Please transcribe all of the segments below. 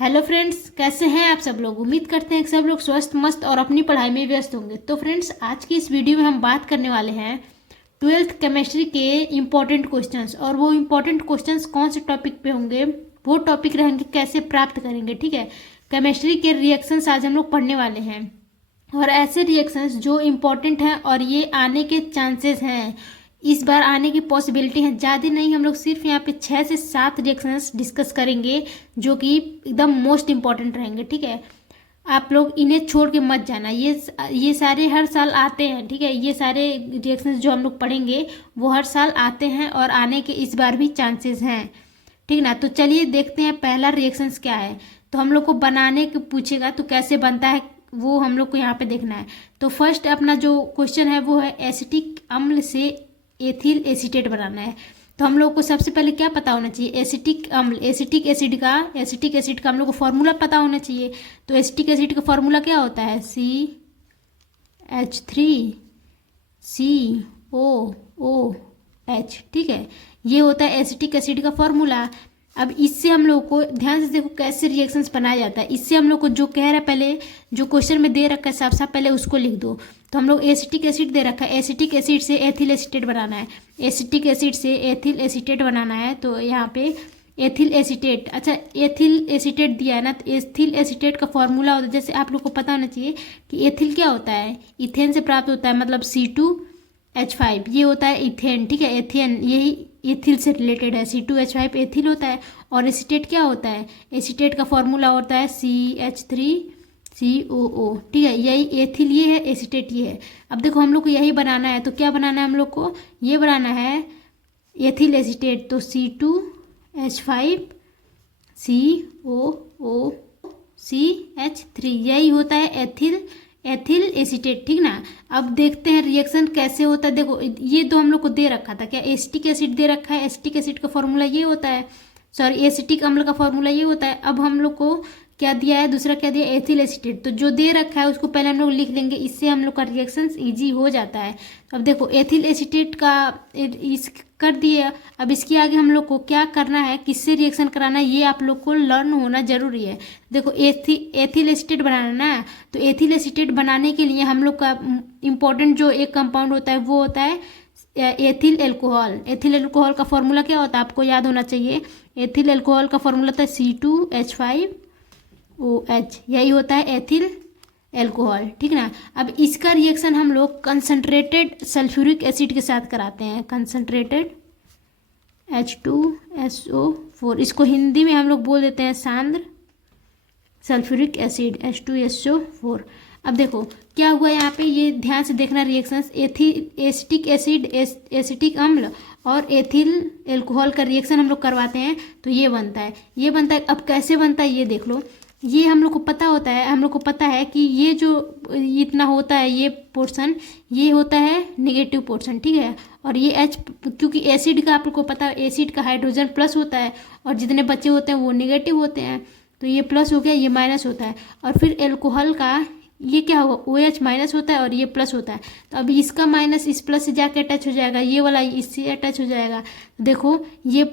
Hello friends, कैसे हैं आप सब लोग। उम्मीद करते हैं कि सब लोग स्वस्थ मस्त और अपनी पढ़ाई में व्यस्त होंगे। तो फ्रेंड्स, आज की इस वीडियो में हम बात करने वाले हैं ट्वेल्थ केमिस्ट्री के इम्पोर्टेंट क्वेश्चंस। और वो इम्पोर्टेंट क्वेश्चंस कौन से टॉपिक पे होंगे, वो टॉपिक रहेंगे कैसे प्राप्त करेंगे। ठीक है, केमिस्ट्री के रिएक्शंस आज हम लोग पढ़ने वाले हैं, और ऐसे रिएक्शंस जो इम्पोर्टेंट हैं और ये आने के चांसेस हैं, इस बार आने की पॉसिबिलिटी है ज़्यादा नहीं। हम लोग सिर्फ यहाँ पे 6 से 7 रिएक्शंस डिस्कस करेंगे जो कि एकदम मोस्ट इम्पॉर्टेंट रहेंगे। ठीक है, आप लोग इन्हें छोड़ के मत जाना। ये सारे हर साल आते हैं। ठीक है, ये सारे रिएक्शंस जो हम लोग पढ़ेंगे वो हर साल आते हैं और आने के इस बार भी चांसेस हैं। ठीक ना, तो चलिए देखते हैं पहला रिएक्शंस क्या है। तो हम लोग को बनाने के पूछेगा तो कैसे बनता है वो हम लोग को यहाँ पे देखना है। तो फर्स्ट अपना जो क्वेश्चन है वो है एसिटिक अम्ल से एथिल एसीटेट बनाना है। तो हम लोग को सबसे पहले क्या पता होना चाहिए, एसिटिक अम्ल, एसिटिक एसिड का हम लोग को फॉर्मूला पता होना चाहिए। तो एसिटिक एसिड का फॉर्मूला क्या होता है, CH3COOH। ठीक है, ये होता है एसिटिक एसिड का फॉर्मूला। अब इससे हम लोग को ध्यान से देखो कैसे रिएक्शंस बनाया जाता है। इससे हम लोग को जो कह रहा है, पहले जो क्वेश्चन में दे रखा है साफ साफ पहले उसको लिख दो। तो हम लोग एसिटिक एसिड दे रखा है, एसिटिक एसिड से एथिल एसीटेट बनाना है, एसिटिक एसिड से एथिल एसीटेट बनाना है। तो यहाँ पे एथिल एसीटेट, अच्छा एथिल एसीटेट दिया है ना, तो एथिल एसीटेट का फॉर्मूला होता है, जैसे आप लोग को पता होना चाहिए कि एथिल क्या होता है, इथेन से प्राप्त होता है, मतलब C2H5 ये होता है इथेन। ठीक है, एथेन यही एथिल से रिलेटेड है, C2H5 एथिल होता है। और एसीटेट क्या होता है, एसीटेट का फॉर्मूला होता है CH3COO। ठीक है, यही एथिल ये है, एसीटेट ये है। अब देखो हम लोग को यही बनाना है, तो क्या बनाना है हम लोग को, ये बनाना है एथिल एसीटेट। तो C2H5COOCH3 यही होता है एथिल एसीटेट। ठीक ना, अब देखते हैं रिएक्शन कैसे होता है। देखो ये तो हम लोग को दे रखा था, क्या एसिटिक एसिड दे रखा है, एसिटिक एसिड का फॉर्मूला ये होता है, सॉरी एसिटिक अम्ल का फॉर्मूला ये होता है। अब हम लोग को क्या दिया है, दूसरा क्या दिया, एथिल एसीटेट। तो जो दे रखा है उसको पहले हम लोग लिख लेंगे, इससे हम लोग का रिएक्शंस इजी हो जाता है। अब देखो एथिल एसीटेट का इस कर दिए। अब इसके आगे हम लोग को क्या करना है, किससे रिएक्शन कराना है, ये आप लोग को लर्न होना जरूरी है। देखो एथिल एसीटेट बनाना ना, तो एथिल एसीटेट बनाने के लिए हम लोग का इम्पोर्टेंट जो एक कंपाउंड होता है वो होता है एथिल एल्कोहल। एथिल एल्कोहल का फॉर्मूला क्या होता है आपको याद होना चाहिए, एथिल एल्कोहल का फॉर्मूला होता है C2H5OH, यही होता है एथिल एल्कोहल। ठीक ना, अब इसका रिएक्शन हम लोग कंसनट्रेटेड सल्फ्यूरिक एसिड के साथ कराते हैं, कंसनट्रेटेड H2SO4, इसको हिंदी में हम लोग बोल देते हैं सांद्र सल्फ्यूरिक एसिड H2SO4। अब देखो क्या हुआ यहाँ पे, ये ध्यान से देखना रिएक्शंस, एसिटिक एसिड, एसिटिक अम्ल और एथिल एल्कोहल का रिएक्शन हम लोग करवाते हैं तो ये बनता है, ये बनता है। अब कैसे बनता है ये देख लो, ये हम लोग को पता होता है, हम लोग को पता है कि ये जो इतना होता है ये पोर्शन, ये होता है नेगेटिव पोर्शन। ठीक है, और ये H, क्योंकि एसिड का आप लोग को पता है एसिड का हाइड्रोजन प्लस होता है और जितने बचे होते हैं वो नेगेटिव होते हैं, तो ये प्लस हो गया, ये माइनस होता है। और फिर एल्कोहल का ये क्या होगा, OH माइनस होता है और ये प्लस होता है। तो अभी इसका माइनस इस प्लस से जाके अटैच हो जाएगा, ये वाला इससे अटैच हो जाएगा। देखो ये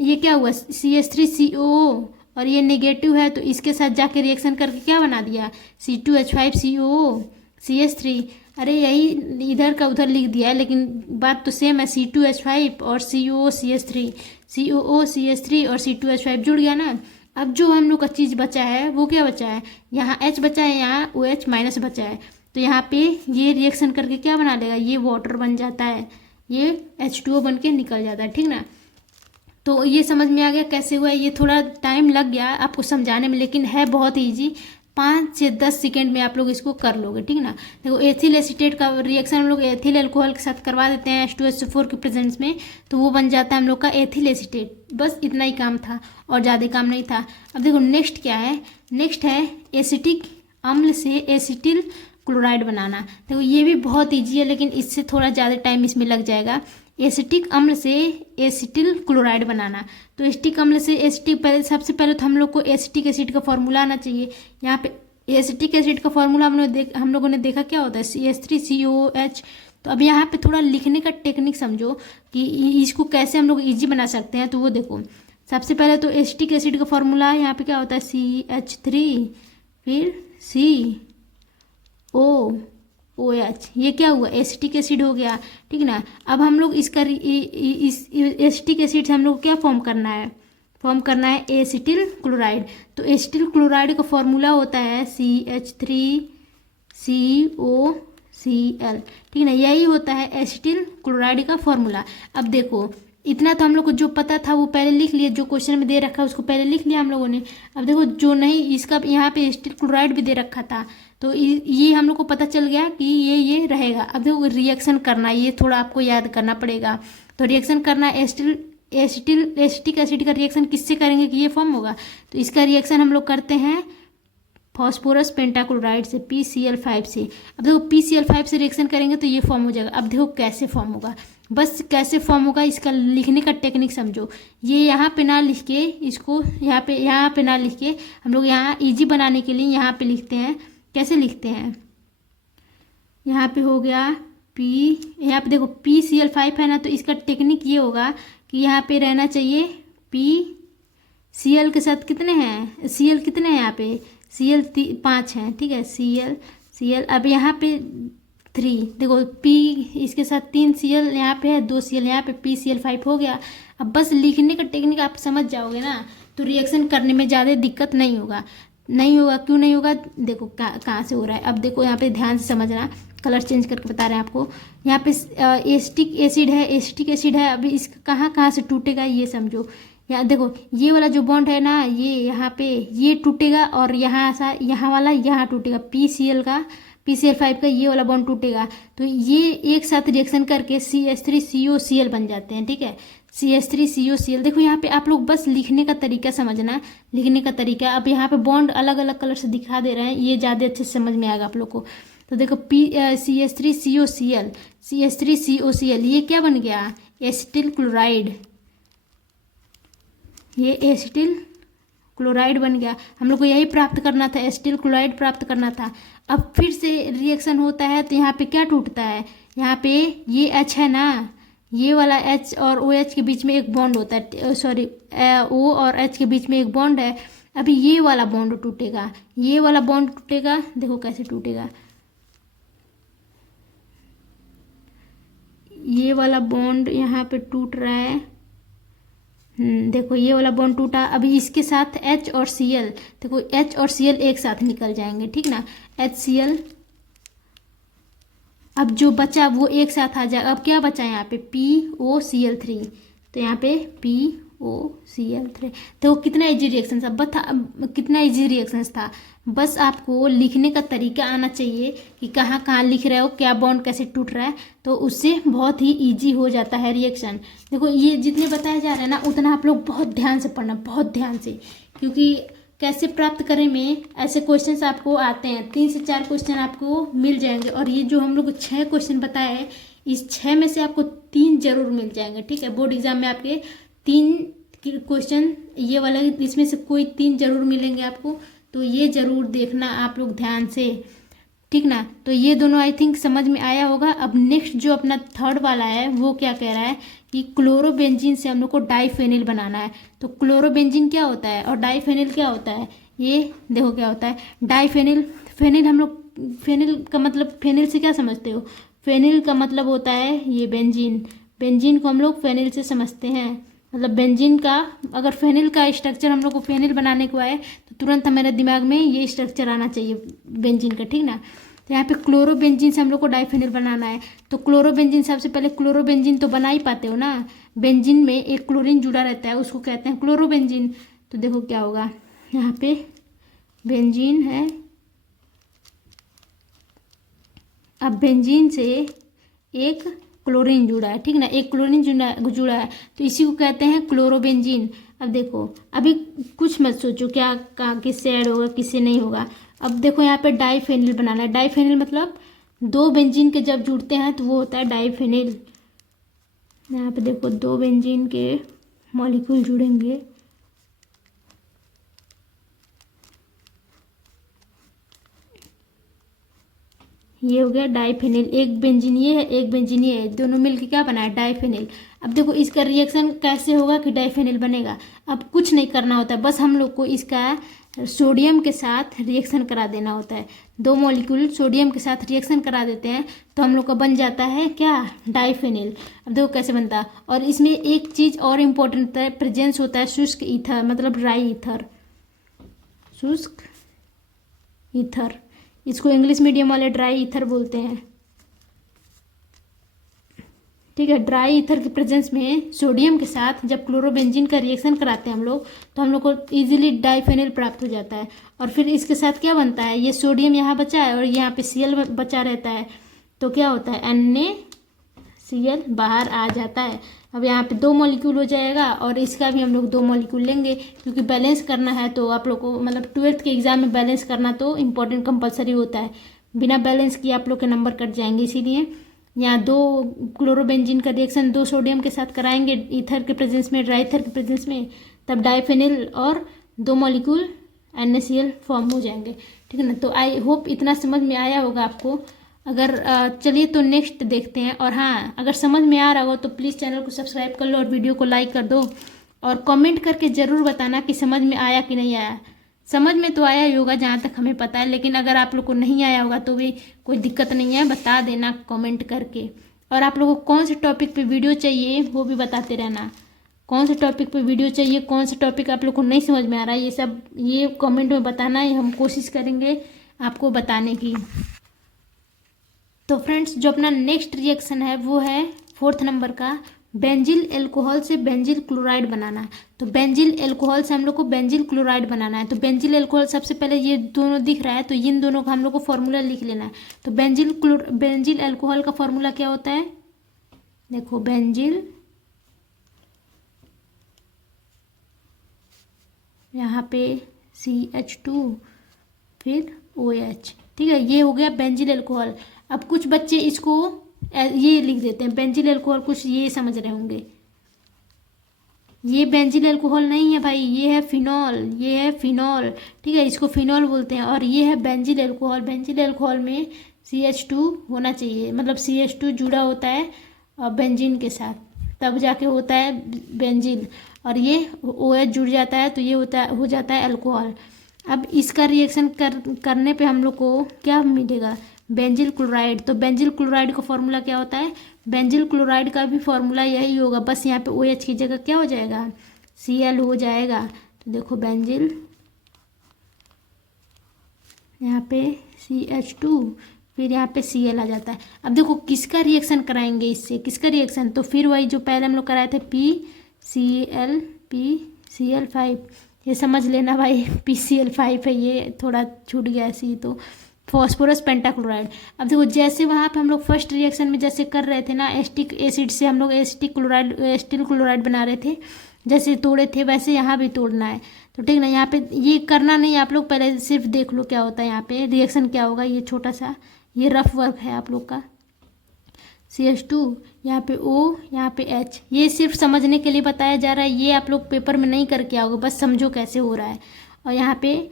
क्या हुआ, CH3COO और ये नेगेटिव है, तो इसके साथ जाके रिएक्शन करके क्या बना दिया, C2H5COO CH3। अरे यही इधर का उधर लिख दिया है, लेकिन बात तो सेम है, C2H5 और COO CH3 और C2H5 जुड़ गया ना। अब जो हम लोग का चीज़ बचा है वो क्या बचा है, यहाँ H बचा है, यहाँ OH माइनस बचा है। तो यहाँ पे ये रिएक्शन करके क्या बना लेगा, ये वाटर बन जाता है, ये H2O बन के निकल जाता है। ठीक ना, तो ये समझ में आ गया कैसे हुआ है। ये थोड़ा टाइम लग गया आपको समझाने में, लेकिन है बहुत ईजी, 5 से 10 सेकेंड में आप लोग इसको कर लोगे। ठीक ना, देखो एथिल एसीटेट का रिएक्शन हम लोग एथिल एल्कोहल के साथ करवा देते हैं H2SO4 के प्रेजेंस में, तो वो बन जाता है हम लोग का एथिल एसीटेट। बस इतना ही काम था और ज़्यादा काम नहीं था। अब देखो नेक्स्ट क्या है, नेक्स्ट है एसिटिक अम्ल से एसिटिल क्लोराइड बनाना। देखो ये भी बहुत ईजी है, लेकिन इससे थोड़ा ज़्यादा टाइम इसमें लग जाएगा। एसिटिक अम्ल से एसिटिल क्लोराइड बनाना, तो एसिटिक अम्ल से एसिटिक, पहले सबसे पहले तो हम लोग को एसिटिक एसिड का फॉर्मूला आना चाहिए। यहाँ पे एसिटिक एसिड का फॉर्मूला हम लोगों ने देखा क्या होता है, CH3COOH। तो अब यहाँ पे थोड़ा लिखने का टेक्निक समझो कि इसको कैसे हम लोग इजी बना सकते हैं। तो वो देखो सबसे पहले तो एसिटिक एसिड का फॉर्मूला यहाँ पे क्या होता है, CH3, फिर COOH, ये क्या हुआ, एसिटिक एसिड हो गया, ठीक ना। अब हम लोग इसका इस एसिटिक एसिड से हम लोग क्या फॉर्म करना है एसिटिल क्लोराइड। तो एसिटिल क्लोराइड का फॉर्मूला होता है CH3COCl, ठीक ना, यही होता है एसिटिल क्लोराइड का फॉर्मूला। अब देखो इतना तो हम लोग को जो पता था वो पहले लिख लिया, जो क्वेश्चन में दे रखा है उसको पहले लिख लिया हम लोगों ने। अब देखो जो नहीं, इसका यहाँ पे एसिटिल क्लोराइड भी दे रखा था, तो ये हम लोग को पता चल गया कि ये रहेगा। अब देखो रिएक्शन करना, ये थोड़ा आपको याद करना पड़ेगा। तो रिएक्शन करना, एसिटिक एसिड का रिएक्शन किससे करेंगे कि ये फॉर्म होगा, तो इसका रिएक्शन हम लोग करते हैं फॉस्फोरस पेंटाक्लोराइड से, PCl5 से। अब देखो PCl5 से रिएक्शन करेंगे तो ये फॉर्म हो जाएगा। अब देखो कैसे फॉर्म होगा, बस कैसे फॉर्म होगा इसका लिखने का टेक्निक समझो। ये यहाँ पे ना लिख के, इसको यहाँ पे ना लिख के, हम लोग यहाँ इजी बनाने के लिए यहाँ पे लिखते हैं। कैसे लिखते हैं, यहाँ पे हो गया यहाँ पे देखो PCl5 है ना, तो इसका टेक्निक ये होगा कि यहाँ पे रहना चाहिए Cl के साथ कितने हैं, Cl कितने हैं यहाँ पे, Cl 5 हैं, ठीक है, Cl। अब यहाँ पे 3, देखो P इसके साथ 3 Cl यहाँ पे है, 2 Cl यहाँ पे, PCl5 हो गया। अब बस लिखने का टेक्निक आप समझ जाओगे ना, तो रिएक्शन करने में ज़्यादा दिक्कत नहीं होगा। क्यों नहीं होगा, देखो कहाँ से हो रहा है। अब देखो यहाँ पे ध्यान से समझना, कलर चेंज करके बता रहे हैं आपको। यहाँ पे एसिटिक एसिड है, अभी इसका कहाँ से टूटेगा ये समझो। यहाँ देखो ये वाला जो बॉन्ड है ना, ये यहाँ पे ये टूटेगा, और यहाँ वाला यहाँ टूटेगा, PCl5 का ये वाला बॉन्ड टूटेगा। तो ये एक साथ रिएक्शन करके CH3COCl बन जाते हैं, ठीक है, CH3COCl। देखो यहाँ पे आप लोग बस लिखने का तरीका समझना, लिखने का तरीका। अब यहाँ पे बॉन्ड अलग अलग कलर से दिखा दे रहे हैं, ये ज़्यादा अच्छे से समझ में आएगा आप लोग को। तो देखो CH3COCl, ये क्या बन गया, एसिटिल क्लोराइड, ये एसिटिल क्लोराइड बन गया। हम लोग को यही प्राप्त करना था, एसिटिल क्लोराइड प्राप्त करना था। अब फिर से रिएक्शन होता है तो यहाँ पे क्या टूटता है, यहाँ पे ये H है ना, ये वाला H और OH के बीच में एक बॉन्ड होता है, सॉरी O और H के बीच में एक बॉन्ड है। अभी ये वाला बॉन्ड टूटेगा, देखो कैसे टूटेगा, ये वाला बॉन्ड यहाँ पे टूट रहा है। देखो ये वाला बॉन्ड टूटा। अभी इसके साथ H और Cl, देखो H और Cl एक साथ निकल जाएंगे, ठीक ना, HCl। अब जो बचा वो एक साथ आ जाएगा। अब क्या बचा यहाँ पे, POCl3, तो यहाँ पे POCl3। तो कितना इजी रिएक्शन था, बस आपको लिखने का तरीका आना चाहिए कि कहाँ कहाँ लिख रहे हो, क्या बॉन्ड कैसे टूट रहा है, तो उससे बहुत ही इजी हो जाता है रिएक्शन। देखो ये जितने बताए जा रहे हैं ना, उतना आप लोग बहुत ध्यान से पढ़ना, बहुत ध्यान से, क्योंकि कैसे प्राप्त करें में ऐसे क्वेश्चंस आपको आते हैं, 3 से 4 क्वेश्चन आपको मिल जाएंगे। और ये जो हम लोग 6 क्वेश्चन बताए हैं, इस 6 में से आपको 3 जरूर मिल जाएंगे, ठीक है। बोर्ड एग्जाम में आपके 3 क्वेश्चन ये वाला, इसमें से कोई 3 जरूर मिलेंगे आपको, तो ये जरूर देखना आप लोग ध्यान से, ठीक ना। तो ये दोनों आई थिंक समझ में आया होगा। अब नेक्स्ट जो अपना थर्ड वाला है वो क्या कह रहा है कि क्लोरोबेंजीन से हम लोग को डाइफेनिल बनाना है। तो क्लोरोबेंजीन क्या होता है और डाइफेनिल क्या होता है, ये देखो क्या होता है डाइफेनिल। फेनिल हम लोग, फेनिल का मतलब, फेनिल से क्या समझते हो, फेनिल का मतलब होता है ये बेंजीन। बेंजीन को हम लोग फेनिल से समझते हैं, मतलब बेंजीन का, अगर फेनिल का स्ट्रक्चर हम लोग को फेनिल बनाने को आए तो तुरंत हमारे दिमाग में ये स्ट्रक्चर आना चाहिए बेंजीन का, ठीक ना। तो यहाँ पे क्लोरोबेंजीन से हम लोग को डाइफेनिल बनाना है। तो क्लोरोबेंजीन, सबसे पहले क्लोरोबेंजीन तो बना ही पाते हो ना, बेंजीन में एक क्लोरीन जुड़ा रहता है, उसको कहते हैं क्लोरोबेंजीन। तो देखो क्या होगा, यहाँ पे बेंजीन है, अब बेंजीन से एक क्लोरीन जुड़ा है, ठीक ना, एक क्लोरीन जुड़ा है, तो इसी को कहते हैं क्लोरोबेंजीन। अब देखो अभी कुछ मत सोचो क्या किससे ऐड होगा किससे नहीं होगा। अब देखो यहाँ पे डाइफेनिल बनाना है। डाइफेनिल मतलब 2 बेंजीन के जब जुड़ते हैं तो वो होता है डाइफेनिल। यहाँ पे देखो 2 बेंजीन के मॉलिक्यूल जुड़ेंगे, ये हो गया डाइफेनिल, एक बेंजीन ये है, एक बेंजीन ये है, दोनों मिलके क्या बना है, डाइफेनिल। अब देखो इसका रिएक्शन कैसे होगा कि डाइफेनिल बनेगा। अब कुछ नहीं करना होता है, बस हम लोग को इसका सोडियम के साथ रिएक्शन करा देना होता है। दो मॉलिक्यूल सोडियम के साथ रिएक्शन करा देते हैं तो हम लोग का बन जाता है क्या, डाइफेनिल। अब देखो कैसे बनता है। और इसमें एक चीज़ और इम्पोर्टेंट होता है, प्रेजेंस होता है शुष्क ईथर, मतलब ड्राई ईथर, शुष्क ईथर, इसको इंग्लिश मीडियम वाले ड्राई ईथर बोलते हैं। ठीक है, ड्राई ईथर के प्रेजेंस में सोडियम के साथ जब क्लोरोबेंजीन का रिएक्शन कराते हैं हम लोग, तो हम लोग को इजीली डाइफेनिल प्राप्त हो जाता है। और फिर इसके साथ क्या बनता है, ये सोडियम यहाँ बचा है और यहाँ पे Cl बचा रहता है, तो क्या होता है, NaCl बाहर आ जाता है। अब यहाँ पे दो मॉलिक्यूल हो जाएगा और इसका भी हम लोग दो मॉलिक्यूल लेंगे, क्योंकि बैलेंस करना है। तो आप लोग को मतलब 12th के एग्जाम में बैलेंस करना तो इम्पोर्टेंट कंपलसरी होता है, बिना बैलेंस किए आप लोग के नंबर कट जाएंगे। इसीलिए यहाँ दो क्लोरोबेंजीन का रिएक्शन दो सोडियम के साथ कराएंगे ईथर के प्रेजेंस में, ड्राई ईथर के प्रेजेंस में, तब डाइफेनिल और दो मॉलिक्यूल NaCl फॉर्म हो जाएंगे। ठीक है ना। तो आई होप इतना समझ में आया होगा आपको। अगर चलिए तो नेक्स्ट देखते हैं। और हाँ, अगर समझ में आ रहा हो तो प्लीज़ चैनल को सब्सक्राइब कर लो और वीडियो को लाइक कर दो, और कमेंट करके ज़रूर बताना कि समझ में आया कि नहीं आया। समझ में तो आया ही होगा जहाँ तक हमें पता है, लेकिन अगर आप लोग को नहीं आया होगा तो भी कोई दिक्कत नहीं है, बता देना कमेंट करके। और आप लोगों को कौन से टॉपिक पे वीडियो चाहिए वो भी बताते रहना, कौन से टॉपिक पे वीडियो चाहिए, कौन सा टॉपिक आप लोग को नहीं समझ में आ रहा है, ये सब ये कमेंट में बताना है, हम कोशिश करेंगे आपको बताने की। तो फ्रेंड्स, जो अपना नेक्स्ट रिएक्शन है वो है 4th नंबर का, बेंजिल एल्कोहल से बेंजिल क्लोराइड बनाना। तो बेंजिल एल्कोहल से हम लोग को बेंजिल क्लोराइड बनाना है। तो बेंजिल एल्कोहल, सबसे पहले ये दोनों दिख रहा है तो इन दोनों का हम लोग को फॉर्मूला लिख लेना है। तो बेंजिल एल्कोहल का फॉर्मूला क्या होता है, देखो, बेंजिल, यहाँ पे CH2 फिर OH। ठीक है, ये हो गया बेंजिल एल्कोहल। अब कुछ बच्चे इसको ये लिख देते हैं बेंजिल एल्कोहल, कुछ ये समझ रहे होंगे, ये बेंजिल एल्कोहल नहीं है भाई, ये है फिनॉल, ये है फिनॉल। ठीक है, इसको फिनॉल बोलते हैं। और ये है बेंजिल एल्कोहल। बेंजिल एल्कोहल में CH2 होना चाहिए, मतलब CH2 जुड़ा होता है बेंजीन के साथ, तब जाके होता है बेंजिल। और ये OH जुड़ जाता है तो ये हो जाता है अल्कोहल। अब इसका रिएक्शन करने पे हम लोग को क्या मिलेगा, बेंजिल क्लोराइड। तो बेंजिल क्लोराइड का फॉर्मूला क्या होता है, बेंजिल क्लोराइड का भी फॉर्मूला यही होगा, बस यहाँ पे OH की जगह क्या हो जाएगा, Cl हो जाएगा। तो देखो बेंजिल, यहाँ पे CH2 फिर यहाँ पे Cl आ जाता है। अब देखो किसका रिएक्शन कराएंगे इससे, किसका रिएक्शन, तो फिर वही जो पहले हम लोग कराए थे PCl5, ये समझ लेना भाई PCl5 है, ये थोड़ा छूट गया ऐसे ही, तो फॉस्फोरस पेंटाक्लोराइड। अब देखो जैसे वहाँ पे हम लोग फर्स्ट रिएक्शन में जैसे कर रहे थे ना, एसिटिक एसिड से हम लोग एसिटिल क्लोराइड बना रहे थे, जैसे तोड़े थे वैसे यहाँ भी तोड़ना है। तो ठीक ना, यहाँ पे ये करना नहीं, आप लोग पहले सिर्फ देख लो क्या होता है यहाँ पे रिएक्शन क्या होगा। ये छोटा सा ये रफ वर्क है आप लोग का, CH2 यहाँ पे O, यहाँ पे H, ये सिर्फ समझने के लिए बताया जा रहा है, ये आप लोग पेपर में नहीं करके आओगे, बस समझो कैसे हो रहा है। और यहाँ पे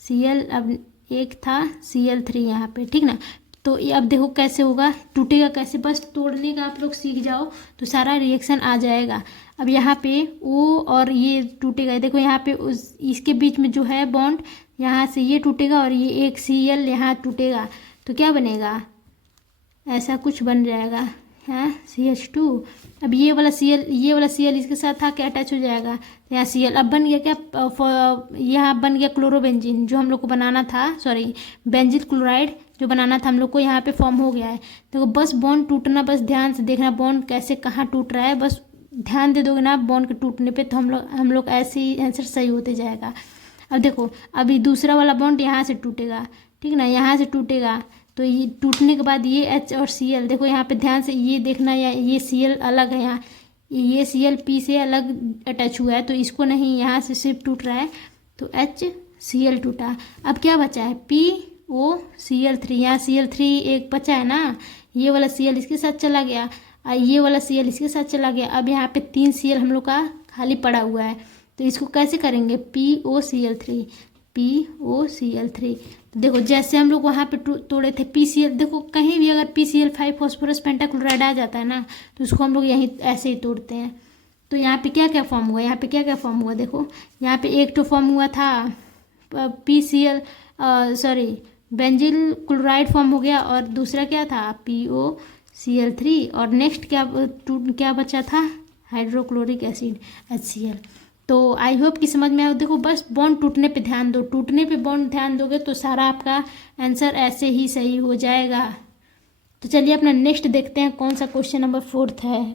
Cl अब एक था Cl3 यहाँ पे, ठीक ना। तो ये अब देखो कैसे होगा, टूटेगा कैसे, बस तोड़ने का आप लोग सीख जाओ तो सारा रिएक्शन आ जाएगा। अब यहाँ पे O और ये टूटेगा, देखो यहाँ पे इसके बीच में जो है बॉन्ड, यहाँ से ये टूटेगा और ये एक Cl यहाँ टूटेगा, तो क्या बनेगा, ऐसा कुछ बन जाएगा, है CH2। अब ये वाला Cl इसके साथ था क्या, अटैच हो जाएगा, तो यहाँ Cl अब बन गया क्या, यहाँ बन गया क्लोरोबेंजीन जो हम लोग को बनाना था, सॉरी बेंजिल क्लोराइड जो बनाना था हम लोग को, यहाँ पे फॉर्म हो गया है। देखो बस बॉन्ड टूटना, बस ध्यान से देखना बॉन्ड कैसे कहाँ टूट रहा है, बस ध्यान दे दोगे ना बॉन्ड के टूटने पे, तो हम लोग ऐसे ही आंसर सही होते जाएगा। अब देखो अभी दूसरा वाला बॉन्ड यहाँ से टूटेगा, ठीक ना, यहाँ से टूटेगा, तो ये टूटने के बाद ये H और Cl, देखो यहाँ पे ध्यान से ये देखना, या ये Cl अलग है, यहाँ ये Cl P से अलग अटैच हुआ है, तो इसको नहीं, यहाँ से सिर्फ टूट रहा है, तो HCl टूटा। अब क्या बचा है, POCl3, यहाँ Cl3 एक बचा है ना, ये वाला Cl इसके साथ चला गया, ये वाला Cl इसके साथ चला गया। अब यहाँ पे 3 Cl हम लोग का खाली पड़ा हुआ है, तो इसको कैसे करेंगे, POCl3, POCl3। देखो जैसे हम लोग वहाँ पे तोड़े थे PCl, देखो कहीं भी अगर PCl5 फॉस्फोरस पेंटाक्लोराइड आ जाता है ना तो उसको हम लोग यहीं ऐसे ही तोड़ते हैं। तो यहाँ पे क्या क्या फॉर्म हुआ, यहाँ पे क्या क्या फॉर्म हुआ, देखो यहाँ पे एक तो फॉर्म हुआ था PCl sorry benzyl chloride form हो गया, और दूसरा क्या था POCl3, और नेक्स्ट क्या बचा था हाइड्रोक्लोरिक एसिड HCl। तो आई होप कि समझ में आए। देखो बस बॉन्ड टूटने पे ध्यान दो, टूटने पे बॉन्ड ध्यान दोगे तो सारा आपका आंसर ऐसे ही सही हो जाएगा। तो चलिए अपना नेक्स्ट देखते हैं कौन सा क्वेश्चन नंबर 4 है।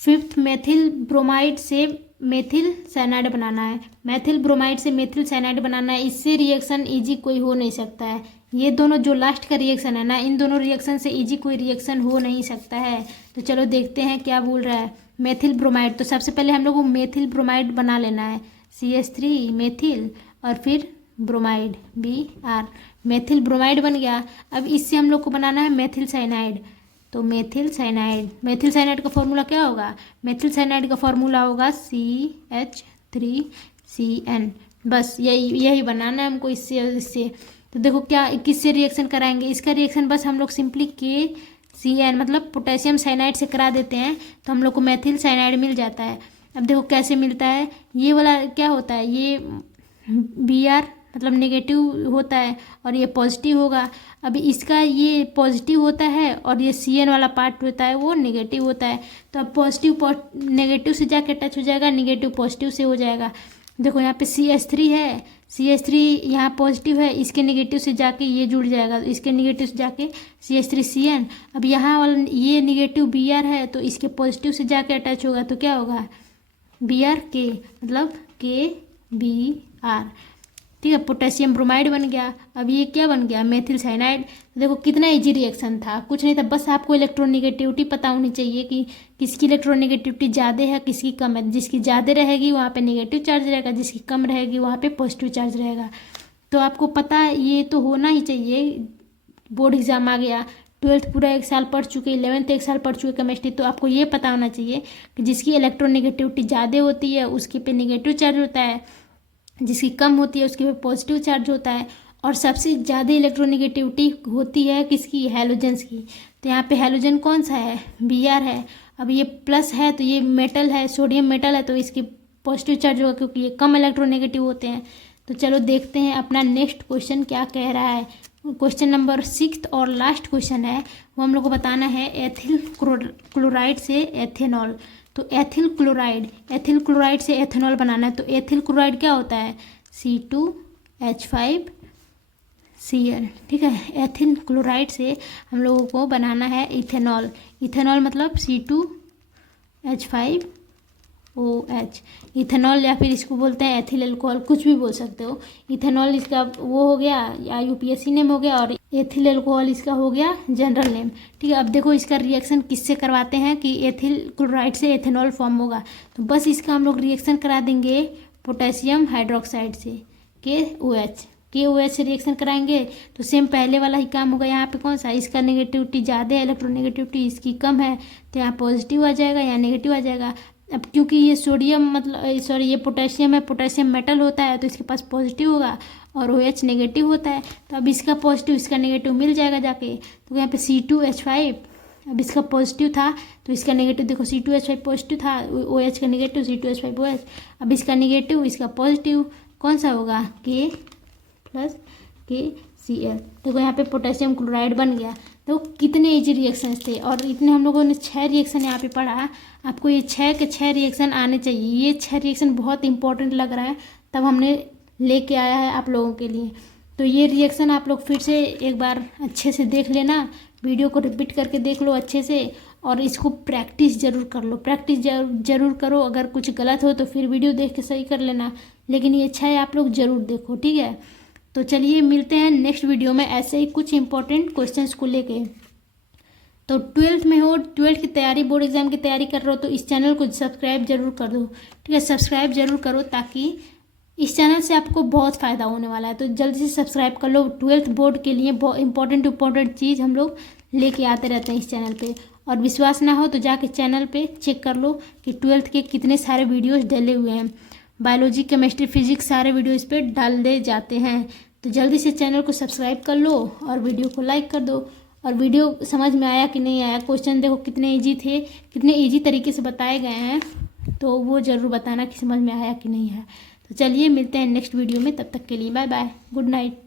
5th मेथिल ब्रोमाइड से मेथिल साइनाइड बनाना है। मेथिल ब्रोमाइड से मेथिल साइनाइड बनाना है, इससे रिएक्शन इजी कोई हो नहीं सकता है। ये दोनों जो लास्ट का रिएक्शन है ना, इन दोनों रिएक्शन से इजी कोई रिएक्शन हो नहीं सकता है। तो चलो देखते हैं क्या बोल रहा है। मेथिल ब्रोमाइड, तो सबसे पहले हम लोग को मेथिल ब्रोमाइड बना लेना है, CH3 मेथिल और फिर ब्रोमाइड Br, मेथिल ब्रोमाइड बन गया। अब इससे हम लोग को बनाना है मेथिल साइनाइड। तो मेथिल साइनाइड का फॉर्मूला क्या होगा, मेथिल साइनाइड का फॉर्मूला होगा CH3CN। बस यही बनाना है हमको इससे। तो देखो क्या किससे रिएक्शन कराएंगे, इसका रिएक्शन बस हम लोग सिंपली KCN मतलब पोटेशियम साइनाइड से करा देते हैं तो हम लोग को मेथिल साइनाइड मिल जाता है। अब देखो कैसे मिलता है, ये वाला क्या होता है, ये Br मतलब नेगेटिव होता है और ये पॉजिटिव होगा। अभी इसका ये पॉजिटिव होता है और ये CN वाला पार्ट होता है वो नेगेटिव होता है। तो अब पॉजिटिव नेगेटिव से जाके टच हो जाएगा, नेगेटिव पॉजिटिव से हो जाएगा। देखो यहाँ पे CH3 है, CH3 यहाँ पॉजिटिव है, इसके नेगेटिव से जाके ये जुड़ जाएगा, इसके नेगेटिव से जाके CH3CN। अब यहाँ वाला ये नेगेटिव Br है तो इसके पॉजिटिव से जाके अटैच होगा तो क्या होगा BrK मतलब KBr। ठीक है, पोटेशियम ब्रोमाइड बन गया। अब ये क्या बन गया मेथिल साइनाइड। देखो कितना इजी रिएक्शन था, कुछ नहीं था, बस आपको इलेक्ट्रोनेगेटिविटी पता होनी चाहिए कि किसकी इलेक्ट्रोनेगेटिविटी ज़्यादा है किसकी कम है। जिसकी ज़्यादा रहेगी वहाँ पे नेगेटिव चार्ज रहेगा, जिसकी कम रहेगी वहाँ पे पॉजिटिव चार्ज रहेगा। तो आपको पता ये तो होना ही चाहिए। बोर्ड एग्जाम आ गया, 12th पूरा 1 साल पढ़ चुके, 11th 1 साल पढ़ चुके केमिस्ट्री, तो आपको ये पता होना चाहिए कि जिसकी इलेक्ट्रोनेगेटिविटी ज़्यादा होती है उसके पे नेगेटिव चार्ज होता है, जिसकी कम होती है उसके पे पॉजिटिव चार्ज होता है, और सबसे ज़्यादा इलेक्ट्रोनेगेटिविटी होती है किसकी, हैलोजेंस की। तो यहाँ पे हैलोजन कौन सा है Br है। अब ये प्लस है तो ये मेटल है, सोडियम मेटल है तो इसकी पॉजिटिव चार्ज होगा क्योंकि ये कम इलेक्ट्रोनेगेटिव होते हैं। तो चलो देखते हैं अपना नेक्स्ट क्वेश्चन क्या कह रहा है। क्वेश्चन नंबर 6 और लास्ट क्वेश्चन है, वो हम लोग को बताना है एथिल क्लोराइड से एथेनॉल। तो एथिल क्लोराइड से एथेनॉल बनाना है। तो एथिल क्लोराइड क्या होता है C2H5Cl। ठीक है, एथिल क्लोराइड से हम लोगों को बनाना है इथेनॉल। इथेनॉल मतलब C2H5OH, इथेनॉल, या फिर इसको बोलते हैं एथिल अल्कोहल, कुछ भी बोल सकते हो। इथेनॉल इसका वो हो गया या UPSC नेम हो गया, और एथिल अल्कोहल इसका हो गया जनरल नेम। ठीक है, अब देखो इसका रिएक्शन किससे करवाते हैं कि एथिल क्लोराइड से एथेनॉल फॉर्म होगा। तो बस इसका हम लोग रिएक्शन करा देंगे पोटेशियम हाइड्रोक्साइड से KOH से रिएक्शन कराएंगे तो सेम पहले वाला ही काम होगा। यहाँ पे कौन सा, इसका नेगेटिविटी ज़्यादा है, इलेक्ट्रोनेगेटिविटी इसकी कम है, तो यहाँ पॉजिटिव आ जाएगा, यहाँ नेगेटिव आ जाएगा। अब क्योंकि ये सोडियम मतलब सॉरी ये पोटेशियम है, पोटेशियम मेटल होता है तो इसके पास पॉजिटिव होगा, और OH नेगेटिव होता है। तो अब इसका पॉजिटिव इसका नेगेटिव मिल जाएगा जाके। तो यहाँ पे C2H5, अब इसका पॉजिटिव था तो इसका नेगेटिव, देखो C2H5 पॉजिटिव था, OH का नेगेटिव C2H5OH। अब इसका नेगेटिव इसका पॉजिटिव कौन सा होगा K + KCl। देखो यहाँ पे पोटेशियम क्लोराइड बन गया। तो कितने इजी रिएक्शंस थे, और इतने हम लोगों ने 6 रिएक्शन यहाँ पे पढ़ा। आपको ये 6 के 6 रिएक्शन आने चाहिए। ये 6 रिएक्शन बहुत इंपॉर्टेंट लग रहा है, तब हमने लेके आया है आप लोगों के लिए। तो ये रिएक्शन आप लोग फिर से एक बार अच्छे से देख लेना, वीडियो को रिपीट करके देख लो अच्छे से, और इसको प्रैक्टिस ज़रूर कर लो, प्रैक्टिस जरूर करो। अगर कुछ गलत हो तो फिर वीडियो देख के सही कर लेना, लेकिन ये 6 आप लोग ज़रूर देखो, ठीक है। तो चलिए मिलते हैं नेक्स्ट वीडियो में ऐसे ही कुछ इंपॉर्टेंट क्वेश्चंस को लेके। तो 12th में हो, 12th की तैयारी, बोर्ड एग्जाम की तैयारी कर रहे हो तो इस चैनल को सब्सक्राइब जरूर कर दो, ठीक है। सब्सक्राइब जरूर करो ताकि इस चैनल से आपको बहुत फ़ायदा होने वाला है। तो जल्दी से सब्सक्राइब कर लो। 12th बोर्ड के लिए बहुत इंपॉर्टेंट चीज़ हम लोग लेके आते रहते हैं इस चैनल पे, और विश्वास ना हो तो जाके चैनल पे चेक कर लो कि 12th के कितने सारे वीडियोज़ डले हुए हैं। बायोलॉजी, केमिस्ट्री, फिजिक्स सारे वीडियो इस पर डाल दे जाते हैं। तो जल्दी से चैनल को सब्सक्राइब कर लो और वीडियो को लाइक कर दो। और वीडियो समझ में आया कि नहीं आया, क्वेश्चन देखो कितने ईजी थे, कितने ईजी तरीके से बताए गए हैं, तो वो ज़रूर बताना कि समझ में आया कि नहीं आया। तो चलिए मिलते हैं नेक्स्ट वीडियो में, तब तक के लिए बाय बाय, गुड नाइट।